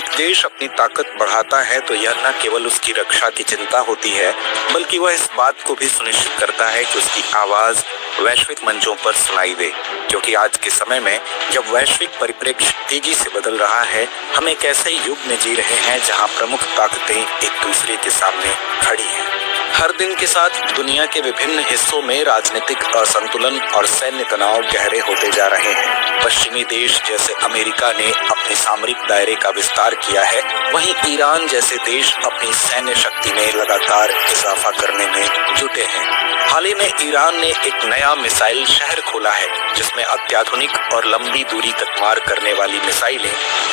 एक देश अपनी ताकत बढ़ाता है तो यह न केवल उसकी रक्षा की चिंता होती है, बल्कि वह इस बात को भी सुनिश्चित करता है कि उसकी आवाज वैश्विक मंचों पर सुनाई दे। क्योंकि आज के समय में जब वैश्विक परिप्रेक्ष्य तेजी से बदल रहा है, हम एक ऐसे युग में जी रहे हैं जहां प्रमुख ताकतें एक दूसरे के सामने खड़ी हैं। हर दिन के साथ दुनिया के विभिन्न हिस्सों में राजनीतिक असंतुलन और सैन्य तनाव गहरे होते जा रहे हैं। पश्चिमी देश जैसे अमेरिका ने अपने सामरिक दायरे का विस्तार किया है, वहीं ईरान जैसे देश अपनी सैन्य शक्ति में लगातार इजाफा करने में जुटे हैं। हाल ही में ईरान ने एक नया मिसाइल शहर खोला है, जिसमें अत्याधुनिक और लंबी दूरी तक मार करने वाली मिसाइलें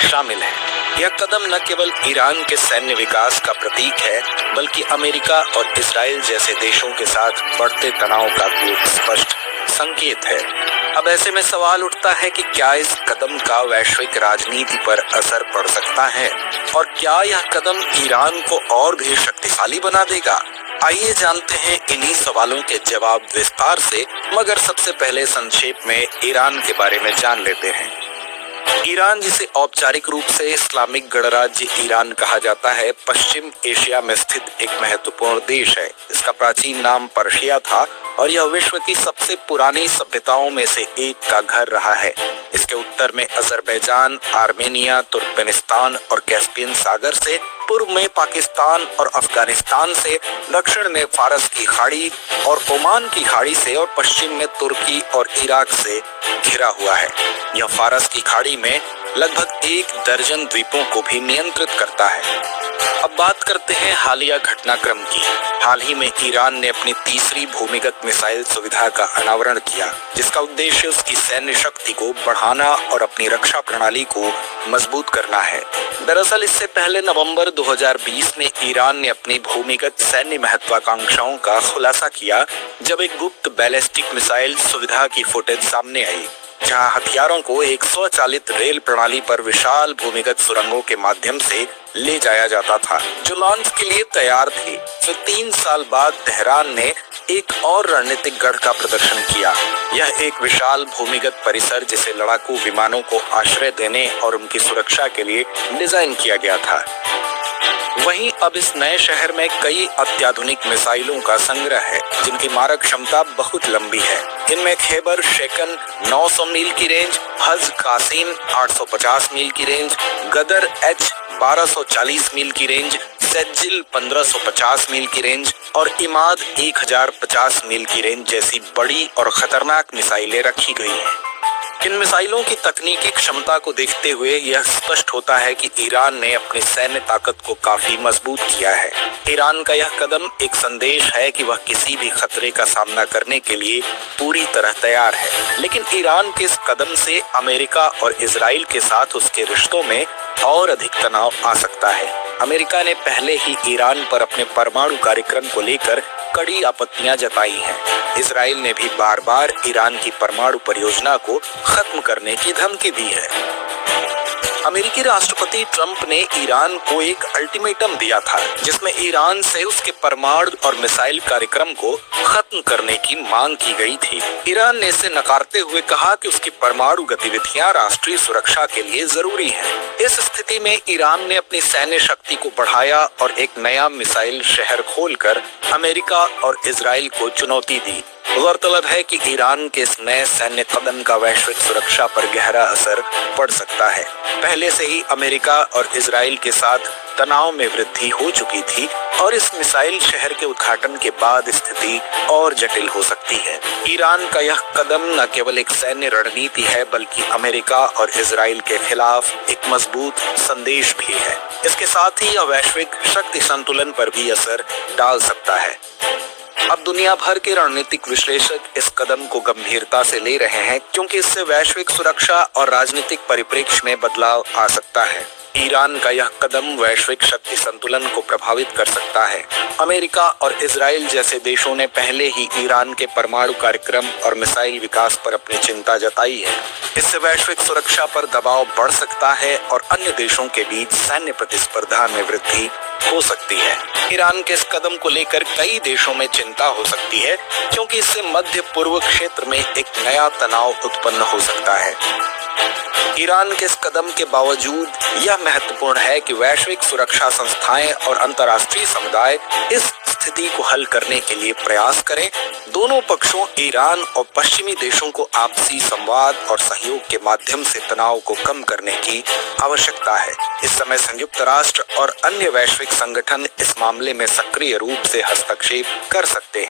शामिल हैं। यह कदम न केवल ईरान के सैन्य विकास का प्रतीक है, बल्कि अमेरिका और इस्राएल जैसे देशों के साथ बढ़ते तनाव का भी एक स्पष्ट संकेत है। अब ऐसे में सवाल उठता है कि क्या इस कदम का वैश्विक राजनीति पर असर पड़ सकता है, और क्या यह कदम ईरान को और भी शक्तिशाली बना देगा? आइए जानते हैं इन्हीं सवालों के जवाब विस्तार से, मगर सबसे पहले संक्षेप में ईरान के बारे में जान लेते हैं। ईरान, जिसे औपचारिक रूप से इस्लामिक गणराज्य ईरान कहा जाता है, पश्चिम एशिया में स्थित एक महत्वपूर्ण देश है। इसका प्राचीन नाम पर्शिया था और यह विश्व की सबसे पुरानी सभ्यताओं में से एक का घर रहा है। इसके उत्तर में अजरबैजान, आर्मेनिया, तुर्कमेनिस्तान और कैस्पियन सागर से, पूर्व में पाकिस्तान और अफगानिस्तान से, दक्षिण में फारस की खाड़ी और ओमान की खाड़ी से, और पश्चिम में तुर्की और इराक से घिरा हुआ है। यह फारस की खाड़ी में लगभग 1 दर्जन द्वीपों को भी नियंत्रित करता है। अब बात करते हैं हालिया घटनाक्रम की। हाल ही में ईरान ने अपनी तीसरी भूमिगत मिसाइल सुविधा का अनावरण किया, जिसका उद्देश्य उसकी सैन्य शक्ति को बढ़ाना और अपनी रक्षा प्रणाली को मजबूत करना है। दरअसल इससे पहले नवंबर 2020 में ईरान ने अपनी भूमिगत सैन्य महत्वाकांक्षाओं का खुलासा किया, जब एक गुप्त बैलिस्टिक मिसाइल सुविधा की फुटेज सामने आई, जहां हथियारों को एक स्वचालित रेल प्रणाली पर विशाल भूमिगत सुरंगों के माध्यम से ले जाया जाता था, जो लॉन्च के लिए तैयार थी। फिर 3 साल बाद तेहरान ने एक और रणनीतिक गढ़ का प्रदर्शन किया। यह एक विशाल भूमिगत परिसर, जिसे लड़ाकू विमानों को आश्रय देने और उनकी सुरक्षा के लिए डिजाइन किया गया था। वहीं अब इस नए शहर में कई अत्याधुनिक मिसाइलों का संग्रह है, जिनकी मारक क्षमता बहुत लंबी है। इनमें खैबर शेकन 900 मील की रेंज, हज कासिम 850 मील की रेंज, गदर एच 1240 मील की रेंज, सेज्जिल 1550 मील की रेंज और इमाद 1050 मील की रेंज जैसी बड़ी और खतरनाक मिसाइलें रखी गई हैं। इन मिसाइलों की तकनीकी क्षमता को देखते हुए यह स्पष्ट होता है कि ईरान ने अपनी सैन्य ताकत को काफी मजबूत किया है। ईरान का यह कदम एक संदेश है कि वह किसी भी खतरे का सामना करने के लिए पूरी तरह तैयार है। लेकिन ईरान के इस कदम से अमेरिका और इजराइल के साथ उसके रिश्तों में और अधिक तनाव आ सकता है। अमेरिका ने पहले ही ईरान पर अपने परमाणु कार्यक्रम को लेकर कड़ी आपत्तियां जताई हैं। इजराइल ने भी बार बार ईरान की परमाणु परियोजना को खत्म करने की धमकी दी है। अमेरिकी राष्ट्रपति ट्रंप ने ईरान को एक अल्टीमेटम दिया था, जिसमें ईरान से उसके परमाणु और मिसाइल कार्यक्रम को खत्म करने की मांग की गई थी। ईरान ने इसे नकारते हुए कहा कि उसकी परमाणु गतिविधियां राष्ट्रीय सुरक्षा के लिए जरूरी हैं। इस स्थिति में ईरान ने अपनी सैन्य शक्ति को बढ़ाया और एक नया मिसाइल शहर खोलकर अमेरिका और इजराइल को चुनौती दी। गौरतलब है कि ईरान के इस नए सैन्य कदम का वैश्विक सुरक्षा पर गहरा असर पड़ सकता है। पहले से ही अमेरिका और इजराइल के साथ तनाव में वृद्धि हो चुकी थी, और इस मिसाइल शहर के उद्घाटन के बाद स्थिति और जटिल हो सकती है। ईरान का यह कदम न केवल एक सैन्य रणनीति है, बल्कि अमेरिका और इजराइल के खिलाफ एक मजबूत संदेश भी है। इसके साथ ही यह वैश्विक शक्ति संतुलन पर भी असर डाल सकता है। अब दुनिया भर के रणनीतिक विश्लेषक इस कदम को गंभीरता से ले रहे हैं, क्योंकि इससे वैश्विक सुरक्षा और राजनीतिक परिप्रेक्ष्य में बदलाव आ सकता है। ईरान का यह कदम वैश्विक शक्ति संतुलन को प्रभावित कर सकता है। अमेरिका और इजराइल जैसे देशों ने पहले ही ईरान के परमाणु कार्यक्रम और मिसाइल विकास पर अपनी चिंता जताई है। इससे वैश्विक सुरक्षा पर दबाव बढ़ सकता है और अन्य देशों के बीच सैन्य प्रतिस्पर्धा में वृद्धि हो सकती है। ईरान के इस कदम को लेकर कई देशों में चिंता हो सकती है, क्योंकि इससे मध्य पूर्व क्षेत्र में एक नया तनाव उत्पन्न हो सकता है। ईरान के इस कदम के बावजूद यह महत्वपूर्ण है कि वैश्विक सुरक्षा संस्थाएं और अंतर्राष्ट्रीय समुदाय इस स्थिति को हल करने के लिए प्रयास करें। दोनों पक्षों ईरान और पश्चिमी देशों को आपसी संवाद और सहयोग के माध्यम से तनाव को कम करने की आवश्यकता है। इस समय संयुक्त राष्ट्र और अन्य वैश्विक संगठन इस मामले में सक्रिय रूप से हस्तक्षेप कर सकते हैं।